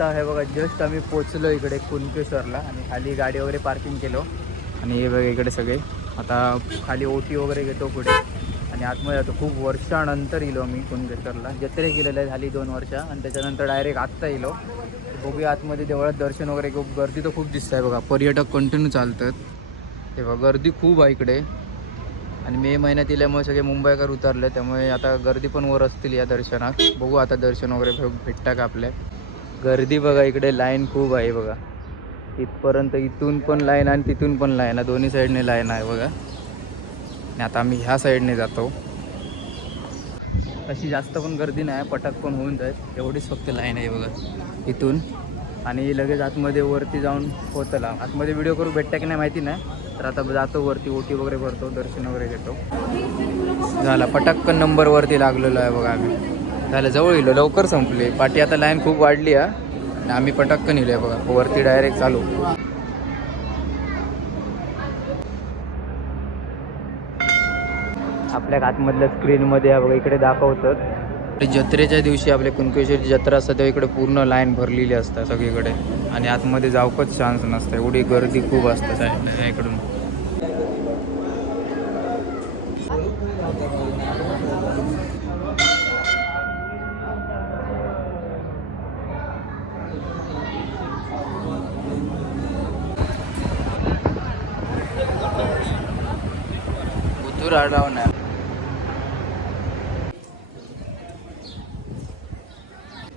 आता हे बघा जस्ट आम्ही पोचलो इकडे कुणकेश्वरला आणि खाली गाडी वगैरे पार्किंग केलो आणि हे बघा इकडे सगळे आता खाली ओटी वगैरे घेतो पुढे आणि आतमध्ये जातो. खूप वर्षानंतर येलो मी कुणकेश्वरला. जत्रे गेलेलं झाली 2 वर्ष आणि त्याच्यानंतर डायरेक्ट आत्ता येलो. बघूया आतमध्ये देवळात दर्शन वगैरे खूप गर्दी तर खूप दिसत आहे बघा. पर्यटक कंटिन्यू चालतात. हे बघा गर्दी खूप आहे इकडे आणि मे महिन्यात इल्यामुळे सगळे मुंबईकर उतरले त्यामुळे आता गर्दी पण वर असतील या दर्शनात. बघू आता दर्शन वगैरे भेटता का आपल्या. गर्दी बघा इकडे लाईन खूप आहे बघा. इथपर्यंत इथून पण लाईन आणि तिथून पण लाईन आहे. दोन्ही साईडने लाईन आहे बघा. आणि आता आम्ही ह्या साईडने जातो. अशी जास्त पण गर्दी नाही, पटाक पण होऊन जाईल. एवढीच फक्त लाईन आहे बघा इथून. आणि लगेच आतमध्ये वरती जाऊन पोहोचला. आतमध्ये व्हिडिओ करू भेटता की नाही माहिती नाही. तर आता जातो वरती, ओटी वगैरे भरतो, दर्शन वगैरे घेतो. झाला पटाक्कन नंबर वरती लागलेलो आहे बघा आम्ही. झालं जवळ येलो, लवकर संपले. पाठी आता लाईन खूप वाढली आहे आणि आम्ही पटाक्कन येलो आहे बघा. वरती डायरेक्ट चालू. आपल्या आतमधल्या स्क्रीनमध्ये बघा इकडे दाखवतात जत्रेच्या दिवशी आपल्या कुणकेश्वरची जत्रा असते तेव्हा इकडे पूर्ण लाईन भरलेली असतात सगळीकडे आणि आतमध्ये जाऊकच चान्स नसतं. एवढी गर्दी खूप असते साईड इकडून. बुद्धूर आढावणार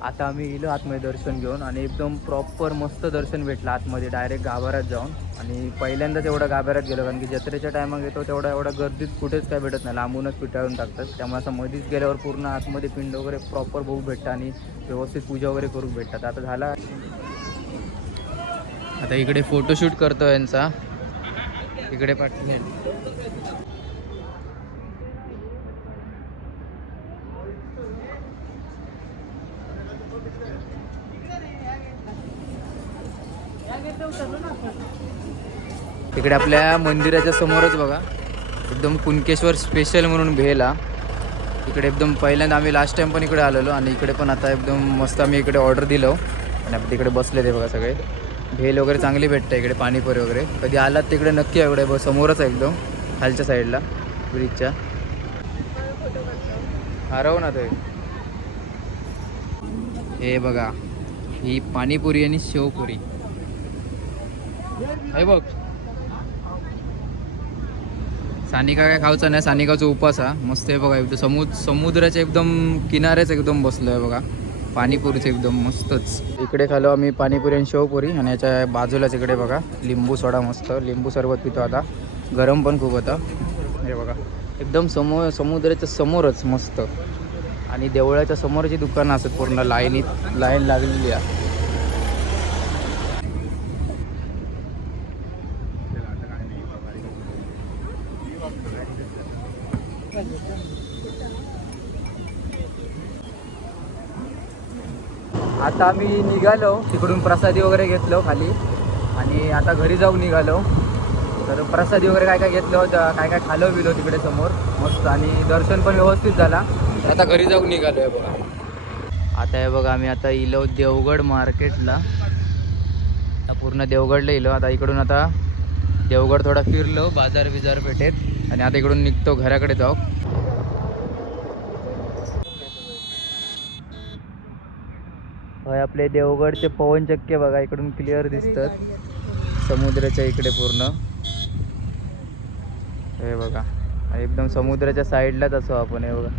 आता आम्ही गेलो आतमध्ये दर्शन घेऊन आणि एकदम प्रॉपर मस्त दर्शन भेटलं आतमध्ये डायरेक्ट गाभाऱ्यात जाऊन. आणि पहिल्यांदाच एवढा गाभाऱ्यात गेलो कारण की जत्रेच्या टायमात येतो तेवढा एवढा गर्दीत कुठेच काय भेटत नाही, लांबूनच पिटाळून टाकतात. त्यामुळे असं मध्येच गेल्यावर पूर्ण आतमध्ये पिंड वगैरे प्रॉपर बघू भेटतं आणि व्यवस्थित पूजा वगैरे करू भेटतात. आता झाला आता इकडे फोटोशूट करतो यांचा इकडे पाठवले. इकडे आपल्या मंदिराच्या समोरच बघा एकदम कुणकेश्वर स्पेशल म्हणून भेला. इकडे एकदम पहिल्यांदा आम्ही लास्ट टाइम पण इकडे आलेलो आणि इकडे पण आता एकदम मस्त आम्ही इकडे ऑर्डर दिलो आणि आपण तिकडे बसले ते बघा सगळे. भेल वगैरे चांगली भेटते इकडे, पाणीपुरी वगैरे. कधी आलात तिकडे नक्की आहे. इकडे समोरच आहे एकदम खालच्या साईडला ब्रिजच्या. हरव ना ते. हे बघा ही पाणीपुरी आणि शेवपुरी हे बघ. सानिका काय खाऊचा नाही, सानिकाचा उपास हा. मस्त आहे बघा एकदम समुद्राच्या एकदम किनारेच एकदम बसलो आहे बघा. पाणीपुरीच एकदम मस्तच. इकडे खालो आम्ही पाणीपुरी आणि शेवपुरी आणि याच्या बाजूलाच इकडे बघा लिंबू सोडा, मस्त लिंबू सरबत पितो आता. गरम पण खूप होता. हे बघा एकदम समुद्राच्या समोरच मस्त. आणि देवळाच्या समोरची दुकानं असतात पूर्ण लाईन लागलेली आहे. आता आम्ही निघालो तिकडून, प्रसादी वगैरे घेतलो खाली आणि आता घरी जाऊन निघालो. तर प्रसादी वगैरे काय काय घेतलं, काय काय खालं बिलो तिकडे समोर मस्त आणि दर्शन पण व्यवस्थित झाला. आता घरी जाऊन निघालो आहे बघा. आता हे बघा आम्ही आता इलो देवगड मार्केटला. आता पूर्ण देवगडला इलो. आता इकडून आता देवगड थोडा फिरलो बाजार पेठेत आणि आता इकडून निघतो घराकडे जाऊ. होय आपले देवगडचे पवनचक्के बघा इकडून क्लिअर दिसतात समुद्राच्या इकडे पूर्ण. हे बघा एकदम समुद्राच्या साईडलाच असो आपण. हे बघा